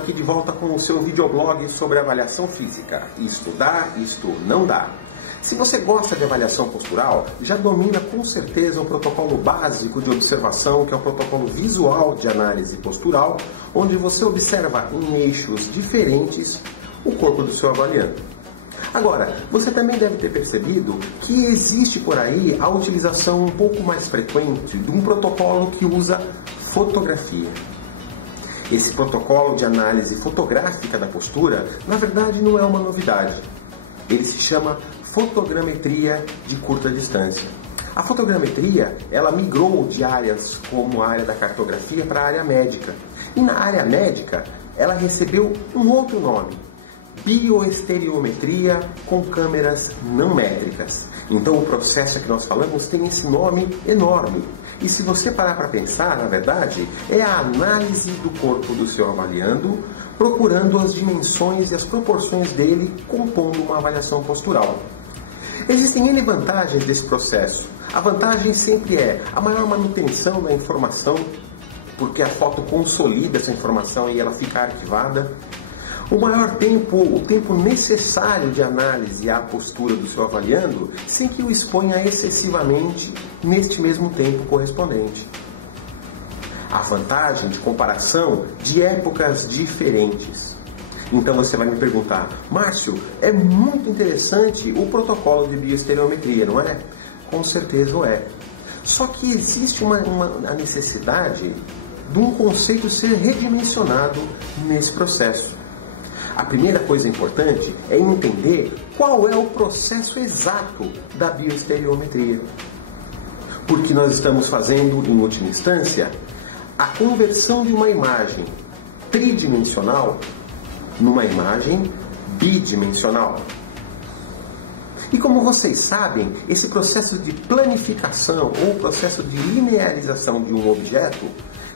aqui de volta com o seu videoblog sobre avaliação física. Isto dá, isto não dá. Se você gosta de avaliação postural, já domina com certeza o protocolo básico de observação, que é o protocolo visual de análise postural, onde você observa em eixos diferentes o corpo do seu avaliando. Agora, você também deve ter percebido que existe por aí a utilização um pouco mais frequente de um protocolo que usa fotografia. Esse protocolo de análise fotográfica da postura, na verdade, não é uma novidade. Ele se chama fotogrametria de curta distância. A fotogrametria, ela migrou de áreas como a área da cartografia para a área médica. E na área médica, ela recebeu um outro nome: bioestereometria com câmeras não métricas. Então o processo que nós falamos tem esse nome enorme. E se você parar para pensar, na verdade, é a análise do corpo do seu avaliando, procurando as dimensões e as proporções dele, compondo uma avaliação postural. Existem N vantagens desse processo. A vantagem sempre é a maior manutenção da informação, porque a foto consolida essa informação e ela fica arquivada. O maior tempo, o tempo necessário de análise à postura do seu avaliando, sem que o exponha excessivamente neste mesmo tempo correspondente. A vantagem de comparação de épocas diferentes. Então você vai me perguntar: Márcio, é muito interessante o protocolo de bioestereometria, não é? Com certeza é. Só que existe a necessidade de um conceito ser redimensionado nesse processo. A primeira coisa importante é entender qual é o processo exato da bioestereometria. Porque nós estamos fazendo, em última instância, a conversão de uma imagem tridimensional numa imagem bidimensional. E como vocês sabem, esse processo de planificação ou processo de linearização de um objeto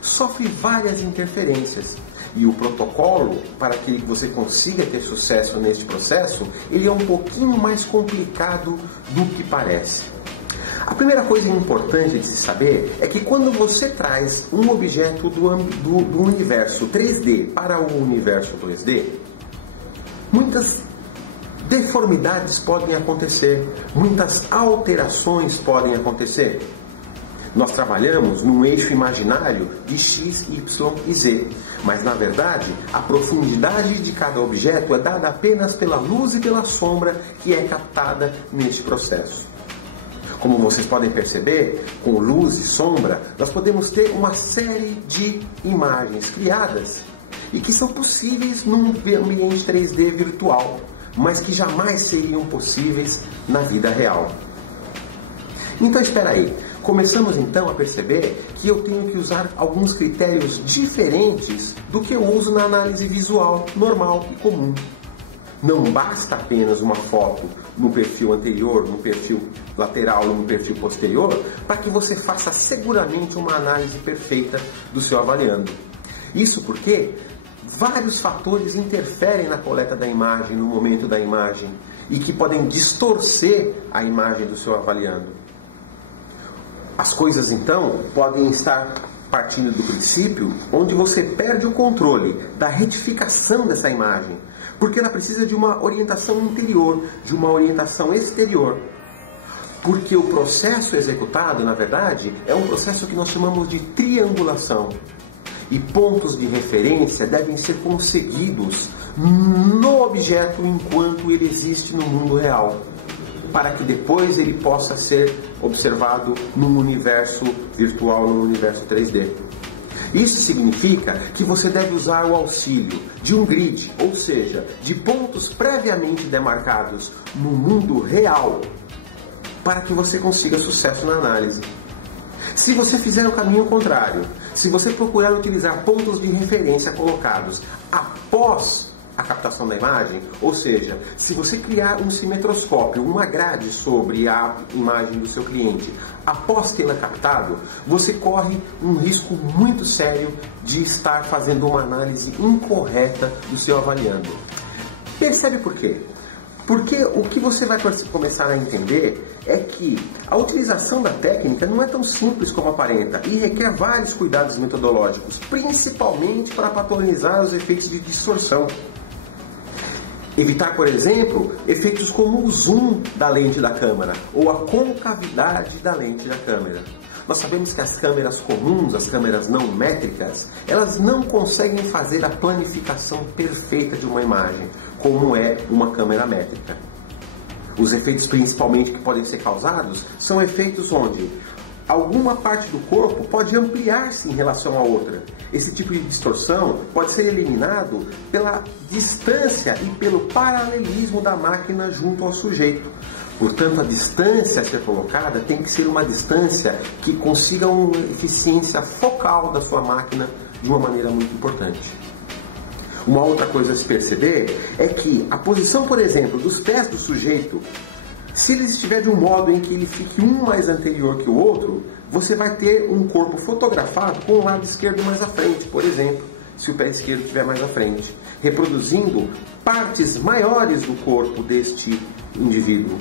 sofre várias interferências. E o protocolo, para que você consiga ter sucesso neste processo, ele é um pouquinho mais complicado do que parece. A primeira coisa importante de se saber é que quando você traz um objeto do universo 3D para o universo 2D, muitas deformidades podem acontecer, muitas alterações podem acontecer. Nós trabalhamos num eixo imaginário de x, y e z, mas na verdade a profundidade de cada objeto é dada apenas pela luz e pela sombra que é captada neste processo. Como vocês podem perceber, com luz e sombra, nós podemos ter uma série de imagens criadas e que são possíveis num ambiente 3D virtual, mas que jamais seriam possíveis na vida real. Então espera aí. Começamos então a perceber que eu tenho que usar alguns critérios diferentes do que eu uso na análise visual normal e comum. Não basta apenas uma foto no perfil anterior, no perfil lateral ou no perfil posterior para que você faça seguramente uma análise perfeita do seu avaliando. Isso porque vários fatores interferem na coleta da imagem, no momento da imagem, e que podem distorcer a imagem do seu avaliando. As coisas, então, podem estar partindo do princípio onde você perde o controle da retificação dessa imagem, porque ela precisa de uma orientação interior, de uma orientação exterior. Porque o processo executado, na verdade, é um processo que nós chamamos de triangulação. E pontos de referência devem ser conseguidos no objeto enquanto ele existe no mundo real, para que depois ele possa ser observado num universo virtual, num universo 3D. Isso significa que você deve usar o auxílio de um grid, ou seja, de pontos previamente demarcados no mundo real, para que você consiga sucesso na análise. Se você fizer o caminho contrário, se você procurar utilizar pontos de referência colocados após a captação da imagem, ou seja, se você criar um simetroscópio, uma grade sobre a imagem do seu cliente, após tê-la captado, você corre um risco muito sério de estar fazendo uma análise incorreta do seu avaliando. Percebe por quê? Porque o que você vai começar a entender é que a utilização da técnica não é tão simples como aparenta e requer vários cuidados metodológicos, principalmente para patologizar os efeitos de distorção. Evitar, por exemplo, efeitos como o zoom da lente da câmera ou a concavidade da lente da câmera. Nós sabemos que as câmeras comuns, as câmeras não métricas, elas não conseguem fazer a planificação perfeita de uma imagem, como é uma câmera métrica. Os efeitos principalmente que podem ser causados são efeitos onde alguma parte do corpo pode ampliar-se em relação à outra. Esse tipo de distorção pode ser eliminado pela distância e pelo paralelismo da máquina junto ao sujeito. Portanto, a distância a ser colocada tem que ser uma distância que consiga uma eficiência focal da sua máquina de uma maneira muito importante. Uma outra coisa a se perceber é que a posição, por exemplo, dos pés do sujeito, se ele estiver de um modo em que ele fique um mais anterior que o outro, você vai ter um corpo fotografado com o lado esquerdo mais à frente, por exemplo, se o pé esquerdo estiver mais à frente, reproduzindo partes maiores do corpo deste indivíduo.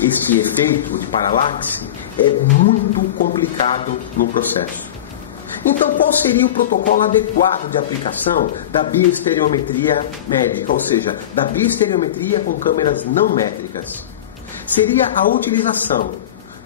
Este efeito de paralaxe é muito complicado no processo. Então, qual seria o protocolo adequado de aplicação da bioestereometria médica, ou seja, da bioestereometria com câmeras não métricas? Seria a utilização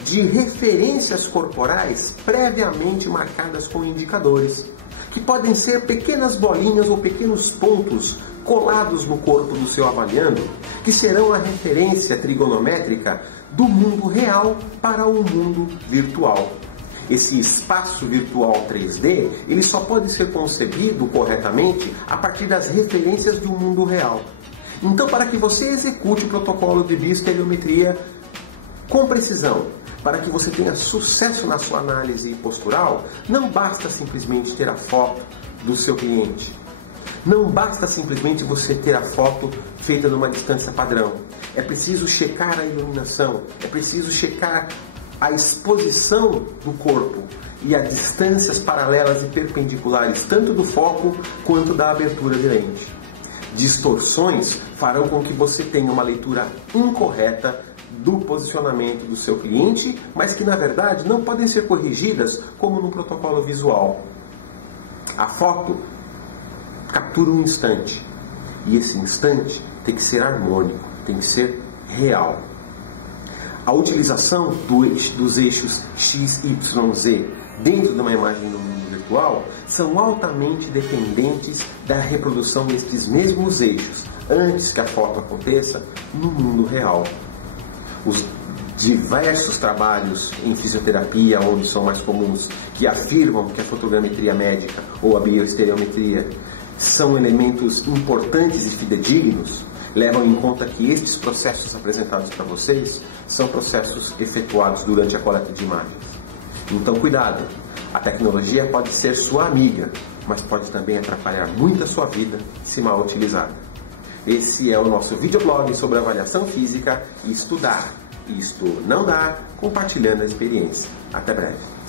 de referências corporais previamente marcadas com indicadores, que podem ser pequenas bolinhas ou pequenos pontos colados no corpo do seu avaliando, que serão a referência trigonométrica do mundo real para o mundo virtual. Esse espaço virtual 3D, ele só pode ser concebido corretamente a partir das referências do mundo real. Então, para que você execute o protocolo de bioestereometria com precisão, para que você tenha sucesso na sua análise postural, não basta simplesmente ter a foto do seu cliente. Não basta simplesmente você ter a foto feita numa distância padrão. É preciso checar a iluminação, é preciso checar a exposição do corpo e as distâncias paralelas e perpendiculares, tanto do foco quanto da abertura de lente. Distorções farão com que você tenha uma leitura incorreta do posicionamento do seu cliente, mas que na verdade não podem ser corrigidas como no protocolo visual. A foto captura um instante, e esse instante tem que ser harmônico, tem que ser real. A utilização dos eixos X, Y, Z dentro de uma imagem no mundo virtual são altamente dependentes da reprodução destes mesmos eixos antes que a foto aconteça no mundo real. Os diversos trabalhos em fisioterapia, onde são mais comuns, que afirmam que a fotogrametria médica ou a bioestereometria são elementos importantes e fidedignos, levam em conta que estes processos apresentados para vocês são processos efetuados durante a coleta de imagens. Então, cuidado! A tecnologia pode ser sua amiga, mas pode também atrapalhar muito a sua vida se mal utilizada. Esse é o nosso videoblog sobre avaliação física e estudar. Isto não dá, compartilhando a experiência. Até breve!